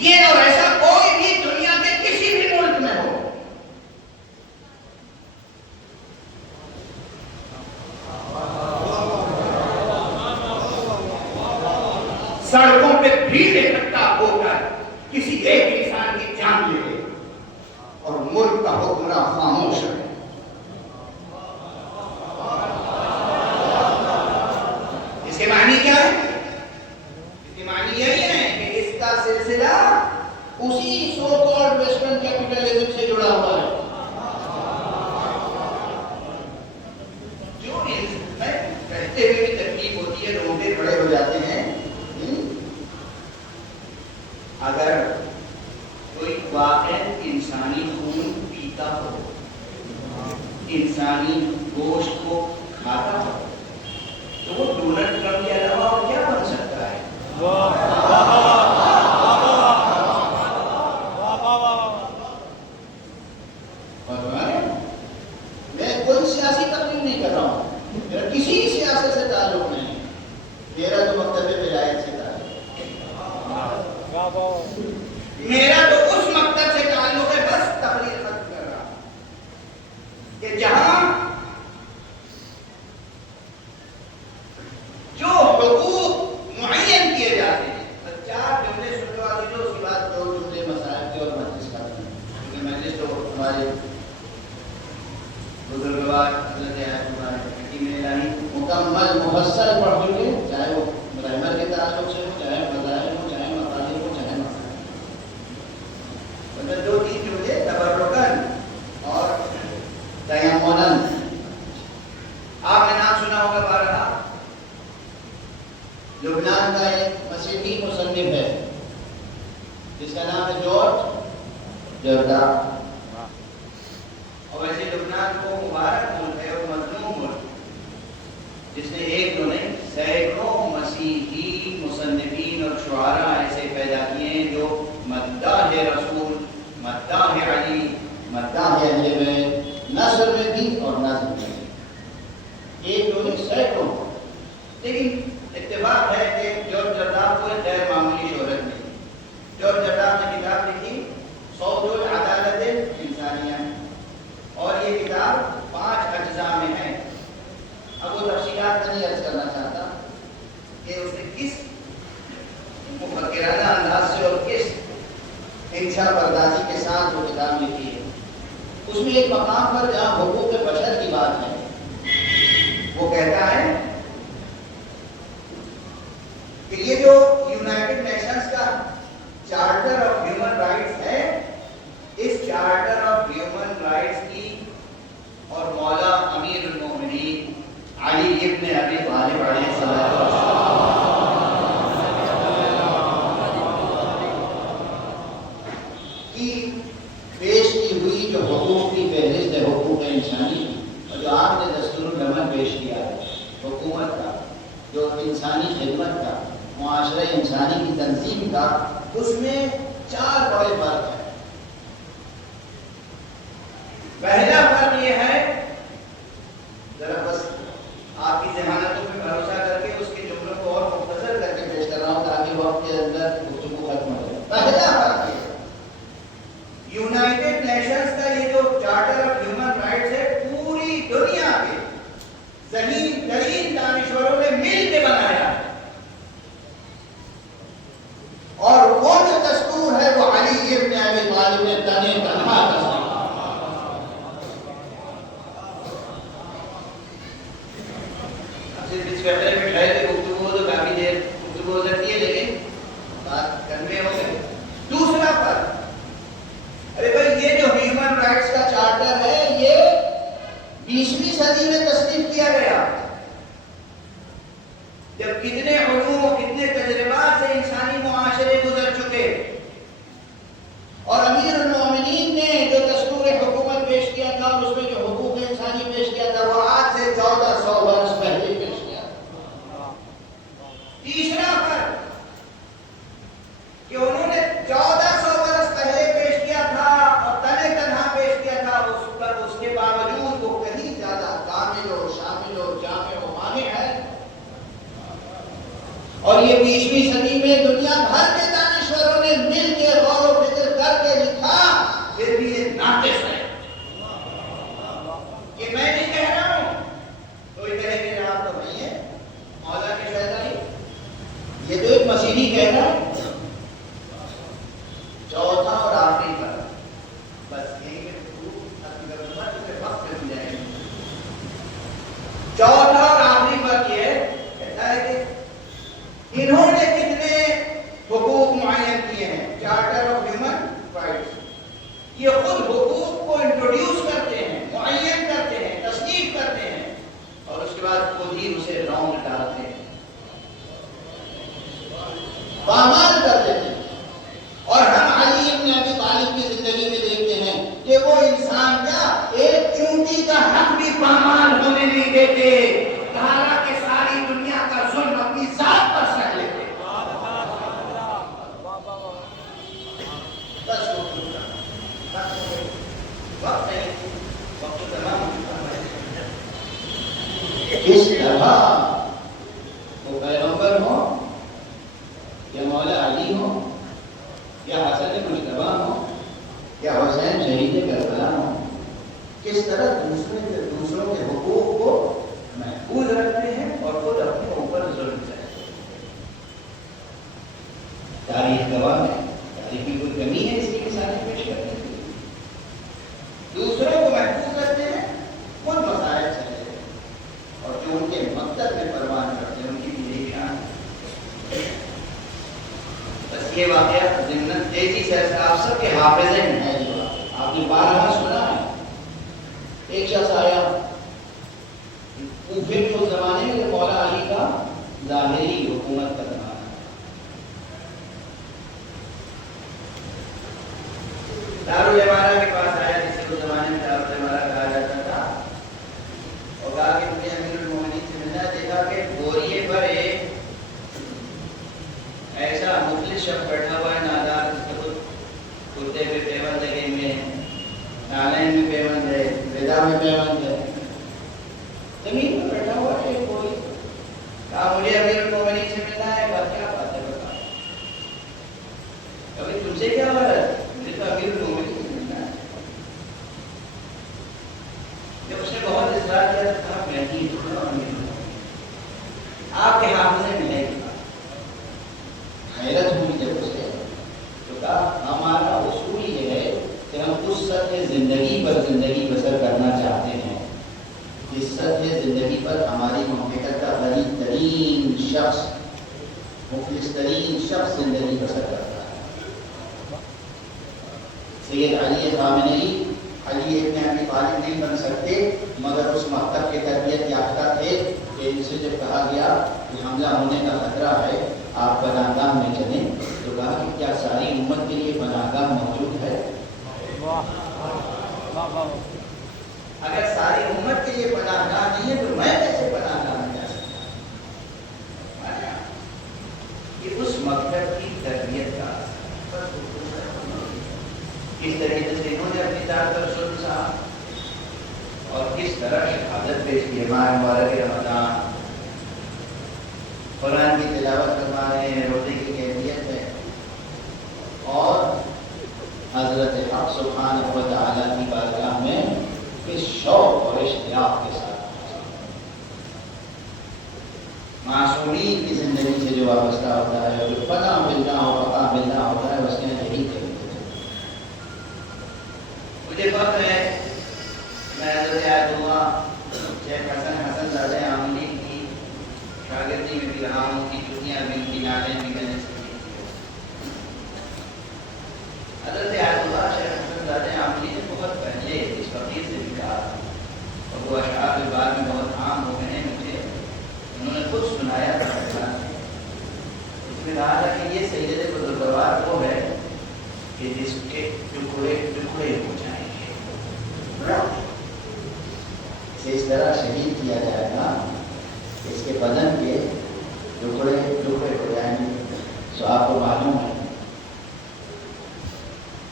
یہ اور ایسا کوئی بھی دنیا کے کسی بھی ملک میں ہو. سڑکوں پہ بھیڑ اکٹھا ہو کر کسی ایک انسان کی جان لے لے اور ملک کا حکمراں خاموش ہے. اس کے معنی کیا ہے؟ اس کے معنی یہی ہے کہ اس کا سلسلہ اسی سو کالڈ ویسٹرن کیپٹلزم سے جڑا ہوا ہے جو کہتے ہوئے بھی تکلیف ہوتی ہے. روٹے بڑے ہو جاتے ہیں. اگر کوئی واقعی انسانی خون پیتا ہو, انسانی گوشت کو کھاتا ہو, تو وہ ڈونلڈ ٹرمپ کے علاوہ اور کیا بن سکتا ہے؟ میں کوئی سیاسی تقریر نہیں کر رہا ہوں, میرا کسی سیاست سے تعلق نہیں. میرا تو مکتب ولایت سے تعلق ہے. میرا تو اس مکتب سے تعلق ہے, بس تقریر ختم کر رہا کہ جہاں جو حقوق معین کیے جاتے ہیں. 4 جملے سننے والے جو, اس کے بعد 2 جملے مسائل کے اور مجلس کا, کیونکہ مجلس تو ہمارے بزرگوار حضرت حکیم الہی مکمل مفصل پڑھ چکے, چاہے وہ پرائمر کے تعلق سے ہو, چاہے فضائل ہو, چاہے مطالب ہو, چاہے مسائل. 2-3 جملے تبرکن اور تیمنن. آپ نے نام سنا ہوگا بارہا, لبنان کا ایک مسیحی مصنف ہے جس کا نام ہے جارج جردا. اور ویسے لبنان کو مبارک ملک ہے اور مظلوم ملک, جس نے ایک دو نہیں سینکڑوں مسیحی مصنفین اور شعراء ایسے پیدا کیے ہیں جو مداح رسول, مداح علی, مداح اہل بیت نثر میں بھی اور نظم میں بھی. ایک دو نہیں سینکڑوں. لیکن اتفاق ہے کہ جارج جردا کو ایک غیر معمولی شہرت ملی. جارج جردا نے کتاب لکھی صوت العدالت الانسانیہ, اور یہ کتاب 5 اجزاء میں ہے. اب وہ تفصیلات نہیں عرض کرنا چاہتا کہ اس نے کس مفکرانہ انداز سے اور کس انشا پردازی کے ساتھ وہ کتاب لکھی ہے. اس میں ایک مقام پر جہاں حقوق بشر کی بات ہے, وہ کہتا ہے کہ یہ جو یونائٹڈ نیشنز کا چارٹر آف ہیومن رائٹس ہے, اس چارٹر آف ہیومن رائٹس کی اور مولا امیر المومنین علی ابن ابی طالب علیہ السلام کی پیش کی ہوئی جو حقوق کی فہرست ہے, حقوق انسانی کی, اور جو آپ نے دستور العمل پیش کیا ہے حکومت کا, جو انسانی خدمت کا, معاشرہ انسانی کی تنظیم کا, اس میں 4 بڑے فرق ہیں. پہلا فرق یہ ہے, ذرا بس آپ کی ذہانتوں پہ بھروسہ کر کے اس کے جملوں کو اور مختصر کر کے پیش کر رہا ہوں تاکہ وقت کے اندر گفتگو ختم ہو جائے. پہلا فرق یہ ہے, یونائٹڈ نیشنز کا یہ جو چارٹر آف ہیومن رائٹس ہے, پوری دنیا کے ذہین ترین دانشوروں نے مل کے بنایا ہے, اور وہ جو دستور ہے وہ علی ابن ابی طالب نے تنہا تصدیق. اس بیٹھے بٹھائے تھے گفتگو تو کافی دیر گفتگو ہو سکتی ہے, لیکن بات کرنے ہو گئے. دوسرا فرق, ارے بھائی یہ جو ہیومن رائٹس کا چارٹر ہے یہ 20ویں صدی میں تصنیف کیا گیا, جب کتنے علوم و کتنے تجربات سے انسانی معاشرے گزر چکے, اور امیر المومنین نے جو دستور حکومت پیش کیا تھا, اس میں جو حقوق انسانی پیش کیا تھا, وہ آج سے 1400 برس پہلے پیش کیا تھا. تیسرا فرق کہ انہوں نے 1400 برس پہلے پیش کیا تھا اور تنہا پیش کیا تھا, اس کے باوجود وہ کہیں زیادہ کامل و شامل و جامع و مانع ہے. اور یہ 20ویں صدی میں دنیا بھر کے دانشوروں نے مل کے وقت نہیں، وقت تو تمام ہو چکا ہے۔ کس طرح وہ پیغمبر ہو یا مولا علی ہو یا حسن مجتبی ہو یا حسین شہید کربلا ہو، کس طرح دوسروں کے حقوق کو محفوظ رکھتے ہیں اور خود اپنے اوپر ظلم کرتے ہیں۔ تاریخ گواہ ہے، تاریخ میں کوئی کمی ہے اس کی مثالیں پیش کرنے کے لیے؟ دوسروں کو محفوظ رکھتے ہیں، خود مسائل چلے ہیں، اور جو ان کے مقصد میں پروان کرتے ہیں ان کی بھی یہی شان ہے۔ بس یہ واقعہ ضمن تیزی سے آپ سب کے حافظے میں ہے، یہ واقعہ آپ نے بارہا سنا ہے۔ ایک شخص آیا کوفے کے اس زمانے میں مولا علی کا ظاہری حکومت کا زمانہ، دارالامارہ کے پاس آیا جسے اس زمانے میں دارالامارہ کہا جاتا تھا، اور کہا کہ مجھے امیر المومنین سے ملنا۔ دیکھا کہ بوریے پر ایک ایسا مفلس شخص بیٹھا ہوا ہے، نادار، جس کے خود کرتے پہ پیوند لگے ہوئے ہیں، نالین میں پیوند ہے، ودا میں پیوند ہے، زمین پر بیٹھا ہوا ہے کوئی۔ کہا مجھے امیر المومنین سے ملنا ہے۔ کہا کیا بات ہے بتا؟ کبھی تم سے کیا بات ہے؟ مجھے تو امیر المومنین سے ملنا ہے۔ جب اس نے بہت اصرار کیا تو کہا میں ہی امیر المومنین، آپ کے حافظے میں ہے۔ حیرت ہوئی جب اسے، تو کہا ہمارا اصول یہ ہے کہ ہم اس سطح زندگی پر زندگی بسر کرنا چاہتے ہیں جس سطح زندگی پر ہماری مملکت کا غریب ترین شخص، مفلس ترین شخص زندگی بسر کرتا ہے۔ سید علی خامنئی، علی ابن ابی طالب نہیں بن سکتے، مگر اس مکتب کے تربیت یافتہ تھے کہ ان سے جب کہا گیا کہ حملہ ہونے کا خطرہ ہے، آپ پناہ میں چلیں، تو کہا کہ کیا ساری امت کے لیے پناہ موجود ہے؟ اگر ساری امت کے لیے پناہ نہیں ہے تو میں کیسے پناہ میں جا سکتا؟ یہ اس مکتب کی تربیت کا کس طریقے سے انہوں نے اپنی طرح پر سن سا، اور کس طرح شہادت پیش کی۔ ماہ مبارک رمضان، قرآن کی تلاوت کروا رہے ہیں، روزے کی کیفیت ہے، اور حضرت حق سبحانہ و تعالیٰ کی بارگاہ میں اس شوق اور اشتیاق کے ساتھ معصومین کی زندگی سے جو وابستہ ہوتا ہے، جو پناہ ملنا اور بقا ملنا ہوتا ہے، اس کے یہی طریقے۔ مجھے فخر ہے میں حضرت آیت اللہ شیخ حسن زادہ عاملی کی شاگردی میں بھی رہا ہوں، کی چھٹیاں بھی، کی نالین بھی میں نے سنی۔ حضرت آیت اللہ شیخ حسن زادہ عاملی نے بہت پہلے اس فقیر سے بھی کہا، اور وہ اشعار بعد میں بہت عام ہو گئے ہیں مجھے، انہوں نے خود سنایا تھا۔ اس میں کہا تھا کہ یہ سید بزرگوار وہ ہے کہ جس کے ٹکڑے ٹکڑے ہو جائیں گے، اسے اس طرح شہید کیا جائے گا کہ اس کے بدن کے ٹکڑے ٹکڑے ہو جائیں گے۔ سو آپ کو معلوم ہے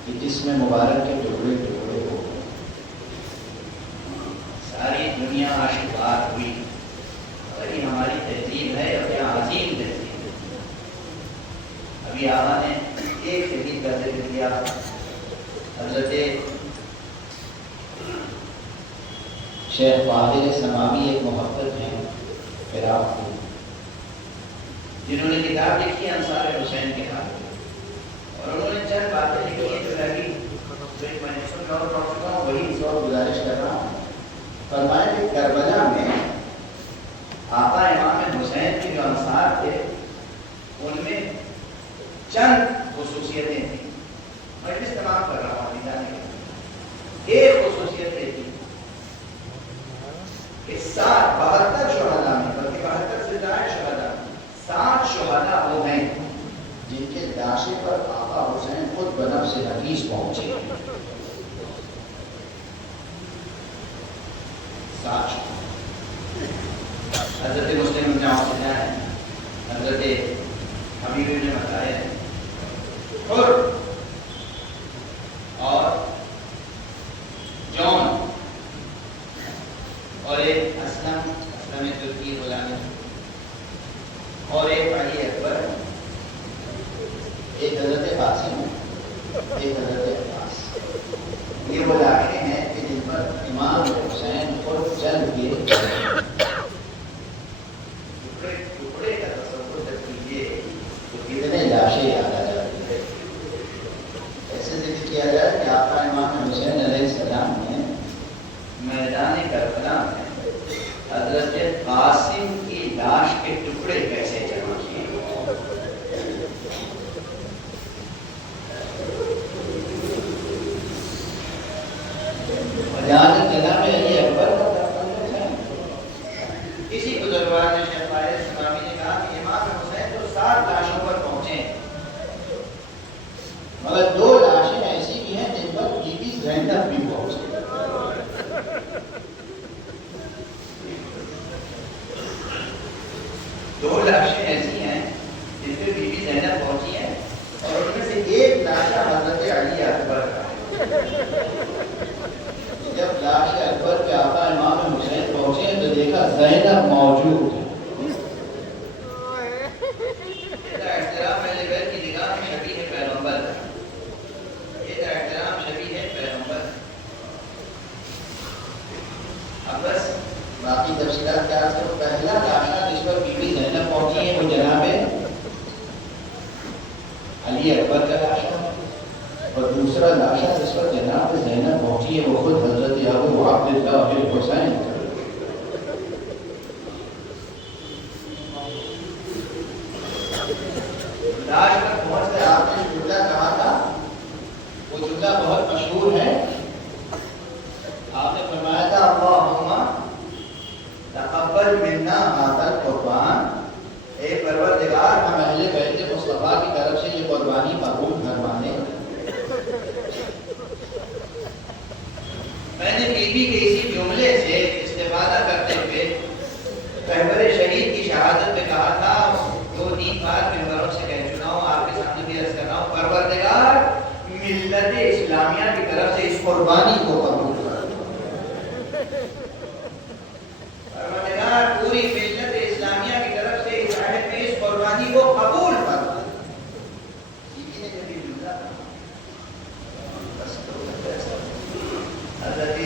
کہ جسم مبارک کے ٹکڑے ٹکڑے ہو گئے، ساری دنیا آشکار ہوئی، اور یہ ہماری تہذیب ہے، اور کیا عظیم تہذیب ہے۔ ابھی آقا نے ایک شہید کا ذکر کیا، حضرت شیخ فاضل سماوی ایک محقق ہیں عراق کے، جنہوں نے کتاب لکھی انصار حسین کے نام پہ، اور انہوں نے چند باتیں لکھی ہیں جو لگی جو ایک میں سن رہا ہوں، وہی اس وقت گزارش کر رہا ہوں۔ فرمایا کہ کربلا میں آقا امام حسین کے جو انصار تھے ان میں چند خصوصیتیں تھیں، میں اس تمام کر رہا ہوں جانے کے۔ ایک خصوصیت یہ تھی کہ 72 شہداء میں، بلکہ 72 سے زائد شہداء، 7 شہداء وہ ہیں جن کے لاشیں پر آقا حسین خود بنفس حفیظ پہنچے۔ 7 شہداء، حضرت مسلم بن عوف ہے، حضرت حبیب بن مسائل، اور ایک حضرت قاسم، ایک حضرت عباس. یہ وہ لاشیں ہیں کہ جن پر امام حسین خود چل کے ٹکڑے کا تصور جب کیجیے تو کتنے لاشیں یاد آ جاتی ہے. ایسے ذکر کیا جائے کہ آپ کا امام حسین علیہ السلام نے میدان کربلا میں حضرت قاسم کی لاش کے ٹکڑے کیسے جمع کیے. جناب علی اکبر کسی بزرگوار نے شیخ فائز اسلامی نے کہا کہ امام حسین تو 7 لاشوں پر پہنچے مگر 2 لاشیں ایسی بھی ہیں جن پر بی بی زینب بھی پہنچے. 2 لاشیں ایسی ہیں جن پہ بی بی زینب پہنچی ہیں اور ان میں سے ایک لاشا حضرت علی اکبر کا ہے. جب لاش اکبر کے آقا امام حسین پہنچے تو دیکھا زینب موجود ہے. احترام اہل بیت کی نگاہ میں شبیہ ہے پیغمبر. یہ احترام شبیہ ہے پیغمبر. اب بس باقی تفصیلات کیا ہے. پہلا لاشا جس پر بی بی زینب پہنچی ہے وہ جناب علی اکبر کا لاشا ہے اور دوسرا لاشا جس پر جناب زینب پہنچی ہے وہ خود حضرت ابو عبداللہ حسین. لاش پر پہنچ کر آپ نے جملہ کہا تھا، وہ جملہ بہت مشہور ہے. آپ نے فرمایا تھا اللہم تقبل منا هذا القربان، اے پروردگار ہم اہل بیت مصطفیٰ کی طرف سے یہ قربانی قبول فرمانے. میں نے بی بی کے اسی جملے سے استفادہ کرتے ہوئے رہبر شہید کی شہادت میں کہا تھا، 2-3 بار ممبروں سے کہہ چکا ہوں، آپ کے سامنے بھی عرض کر رہا ہوں، پروردگار ملت اسلامیہ کی طرف سے اس قربانی کو قبول کر. پروردگار پوری ملت اسلامیہ کی طرف سے اس عہد میں اس قربانی کو قبول کر. حضرت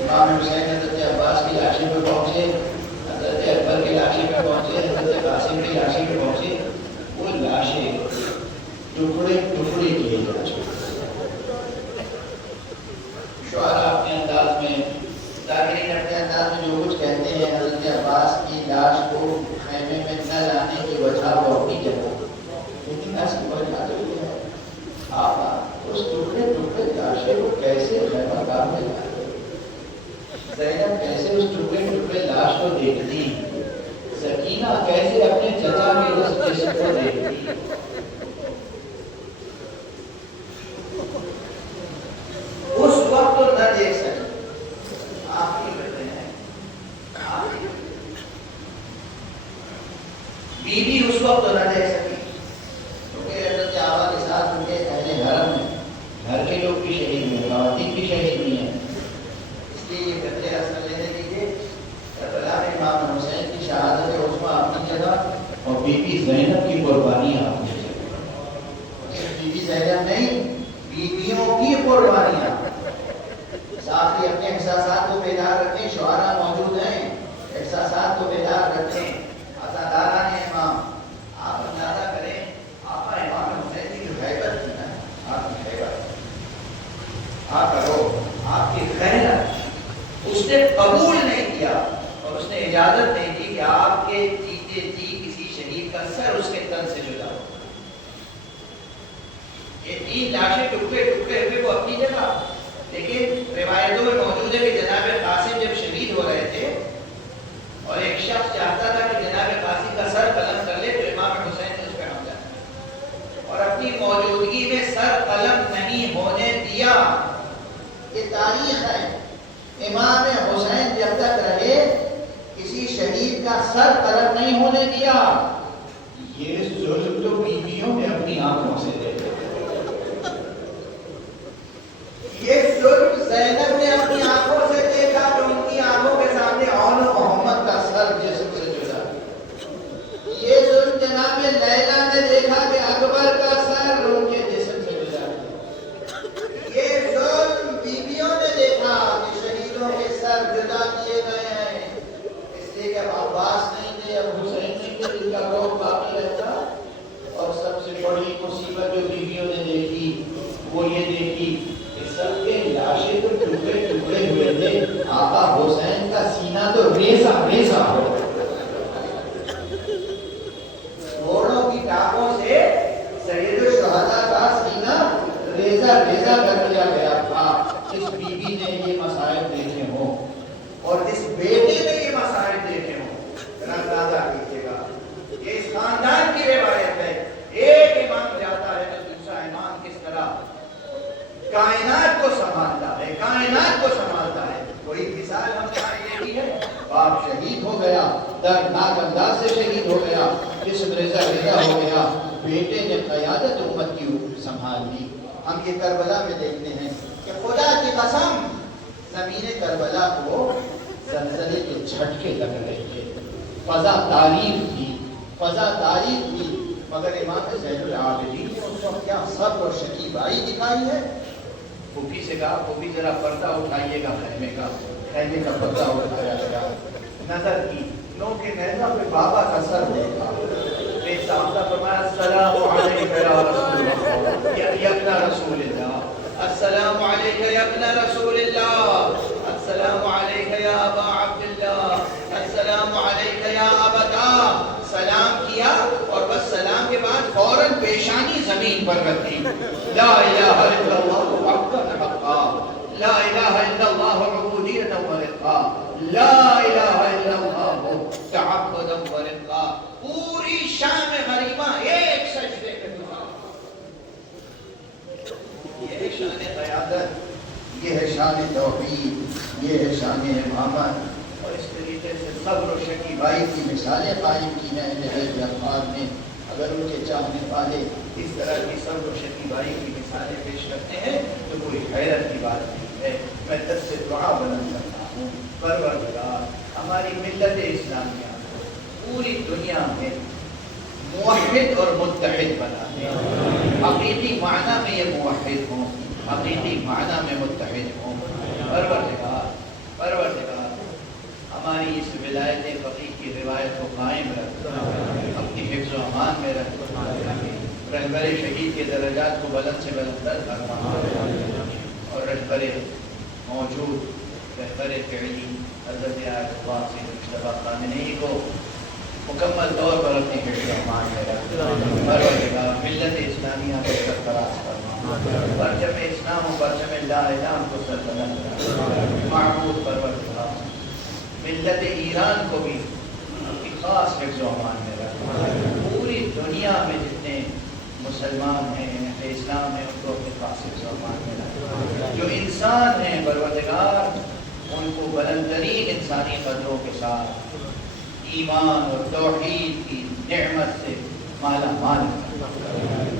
امام حسین حضرت عباس کی لاشیں پہ پہنچے، حضرت اکبر کی لاشیں پہ پہنچے، حضرت قاسم کی لاشیں پہ پہنچے. وہ لاشیں ٹکڑے ٹکڑے کیے جا چکے. شعراء اپنے انداز میں، ظاہرین اپنے انداز میں جو کچھ کہتے ہیں، حضرت عباس کی لاش کو خیمے میں نہ لانے کی وجہ وہ اپنی جگہ، لیکن ایسی وجہ جو ہے آپ اس ٹکڑے ٹکڑے لاشیں کو کیسے خیمہ گاہ میں لائے. زینب کیسے اس ٹکڑے ٹکڑے لاش کو دیکھتی، سکینہ کیسے اپنے چچا کے اس جسم کو دیکھتی. اس وقت تو نہ دیکھ سکتی. آپ کی بتائیں بی بی اس وقت تو نہ دیکھ سکتی کیونکہ حضرت آبا کے ساتھ ان کے اہل حرم میں گھر کے لوگ بھی شہید ہوئے، خواتین بھی شہید ہوئی ہیں. اس لیے یہ قتل اصغر لینے دیجیے. کربلا میں امام حسین کی شہادت عظمیٰ اپنی جگہ اور بی بی زینب کی قربانیاں اپنی جگہ. بی بی زینب نہیں، بیویوں کی قربانیاں. ساتھ ہی اپنے احساسات کو بیدار رکھیں. شعراء موجود ہیں، احساسات کو بیدار رکھیں. عزاداران امام، آپ اندازہ کریں آقا امام حسین کی جو حیبت تھی نا، آپ کی حیبت، آپ کرو آپ کی خیرت، اس نے قبول نہیں کیا اور اس نے اجازت نہیں دی کہ آپ کے جیتے جی کسی شہید کا سر اس کے تن سے جدا ہو. یہ 3 لاشیں ٹکڑے ٹکڑے ہوئے وہ اپنی جگہ، لیکن روایتوں میں موجود ہے کہ جناب قاسم جب شہید ہو رہے تھے اور ایک شخص چاہتا تھا کہ جناب قاسم کا سر قلم کر لے تو امام حسین نے اس پہ حملہ کیا اور اپنی موجودگی میں سر قلم نہیں ہونے دیا. یہ تاریخ ہے. امام حسین جب تک رہے کسی شہید کا سر قلم نہیں ہونے دیا. یہ ظلم تو بیویوں نے اپنی آنکھوں سے دیکھا. یہ ظلم زینب نے اپنی آنکھوں سے دیکھا تو ان کی آنکھوں کے سامنے اون محمد کا سر جسم سے جدا. یہ ظلم جناب لیلا نے دیکھا کہ اکبر کا سر پر جو بیویوں نے دیکھی وہ یہ دیکھی کہ سب کے لاشیں تو ٹکڑے ٹکڑے ہوئے تھے، آقا حسین کا سینہ تو ریزہ ریزہ ہو، گھوڑوں کی ٹانگوں سے سید الشہداء کا سینہ ریزہ ریزہ کر دیا گیا تھا۔ اس بیوی نے یہ مصائب دیکھے ہوں اور اس بیٹے نے یہ مصائب دیکھے ہوں، ذرا اندازہ کیجیے گا، یہ اس خاندان کی روایت ہے۔ ایک امام جاتا ہے تو دوسرا امام کس طرح کائنات کو سنبھالتا ہے، کائنات کو سنبھالتا ہے۔ کوئی مثال ہم یہ بھی ہے، باپ شہید ہو گیا، دردناک انداز سے شہید ہو گیا، جسم ریزہ ریزہ ہو گیا، بیٹے نے قیادت امت کی سنبھال لی۔ ہم یہ کربلا میں دیکھتے ہیں کہ خدا کی قسم زمین کربلا کو زلزلے کے جھٹکے لگ رہے تھے، فضا تاریخ تھی، فضا تاریخ تھی، مگر امام زین العابدین نے اس وقت کیا صبر اور شکیبائی دکھائی ہے۔ پھوپھی سے کہا پھوپھی ذرا پردہ اٹھائیے گا، خیمے کا پردہ اٹھایا گیا، نظر کی، نو کے نیزہ پہ بابا کا سر دیکھا، بے صاحبہ فرمایا السلام علیکہ یا رسول اللہ، یا ابن رسول اللہ، السلام علیکہ یا ابن رسول اللہ، السلام علیکہ یا ابا عبداللہ، السلام علیکہ یا ابتا۔ سلام کیا اور بس سلام کے بعد فوراً پیشانی زمین پر رکھ دی۔ لا الہ الا اللہ حقا حقا، لا الہ الا اللہ عبودیت و رقا، لا الہ الا اللہ تعبد و رقا۔ پوری شام غریبہ ایک سجدے میں گزارا۔ یہ ہے شان قیادت، یہ ہے شان توحید، یہ ہے شان امامت، اور اس طریقے سے صبر و شکیبائی کی مثالیں قائم کی ہیں اہل افغان نے۔ اگر ان کے چاہنے والے اس طرح کی صبر و شکیبائی کی مثالیں پیش کرتے ہیں تو کوئی حیرت کی بات نہیں ہے۔ میں دل سے دعا بلند کرتا ہوں، پروردگار ہماری ملت اسلامیہ کو پوری دنیا میں موحد اور متحد بنا دے، حقیقی معنی میں یہ موحد ہوں، حقیقی معنی میں متحد ہوں۔ پروردگار ہماری اس ولایت فقیہ کی روایت کو قائم رکھ، اپنی حفظ و امان میں رکھ، رہبر شہید کے درجات کو بلند سے بلندر فرما، اور رہبر موجود رہبر فعلی حضرت آیت اللہ سید مصطفیٰ خامنہی کو مکمل طور پر اپنی حفظ و امان میں رکھ۔ پروردگار ملت اسلامیہ کو سرفراز فرما، پرچم اسلام و پرچم لا الہ کو سربلند کر۔ معبود پروردگار ملت ایران کو بھی اپنی خاص حفظ و امان میں رکھ، پوری دنیا میں جتنے مسلمان ہیں اسلام ہیں ان کو اپنے خاص حفظ و امان میں رکھ۔ جو انسان ہیں پروردگار ان کو بلند ترین انسانی قدروں کے ساتھ ایمان اور توحید کی نعمت سے مالا مال کر۔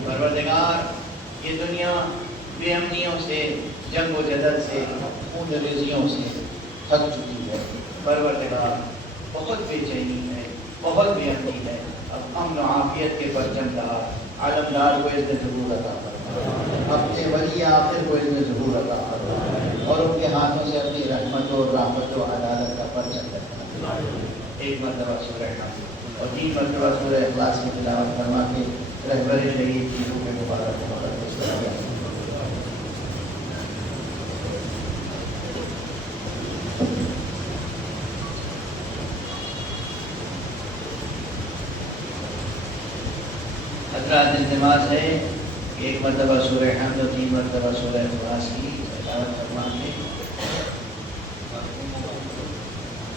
پروردگار یہ دنیا بے امنیوں سے، جنگ و جدل سے، خون ریزیوں سے تھک چکی ہے۔ پروردگار بہت بے چینی ہے، بہت بے امنی ہے، اب امن و عافیت کے پرچم دار علمدار کو اذن ظہور عطا فرما، اپنے ولی آخر کو اذن ظہور عطا فرما، اور ان کے ہاتھوں سے اپنی رحمت و رحمت و عدالت کا پرچم کرنا۔ ایک مرتبہ سورہ حمد اور 3 مرتبہ سورہ اخلاص کی تلاوت فرما کے رہبر شہید کی روح مبارک کو مقدس کرایا۔ حضرات التماس ہے کہ ایک مرتبہ سورہ حمد اور 3 مرتبہ سورہ اخلاص کی تلاوت فرما کے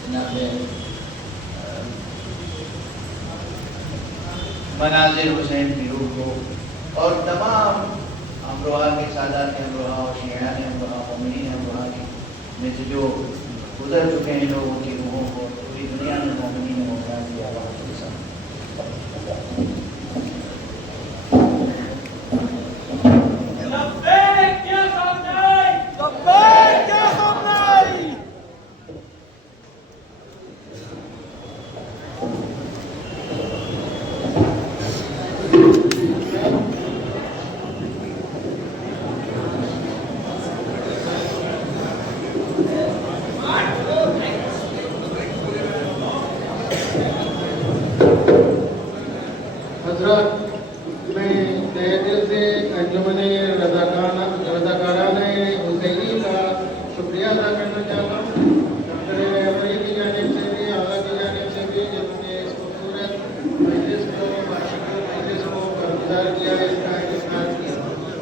جناب مناظر حسین کی روح کو اور تمام امروہا کے سادات امروہا اور شیعان امروہا مومنین امروہا میں سے جو گزر چکے ہیں لوگ ان کی روحوں کو پوری دنیا میں مومنین مومنات کی آواز کے ساتھ میں تہ دل سے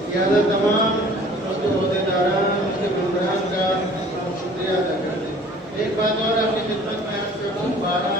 لہٰذا تمام اس کے عہدیداران اس کے ممبران کا شکریہ ادا کرتے ہیں۔ ایک بات اور آپ کی خدمت میں عرض کرتا ہوں، 12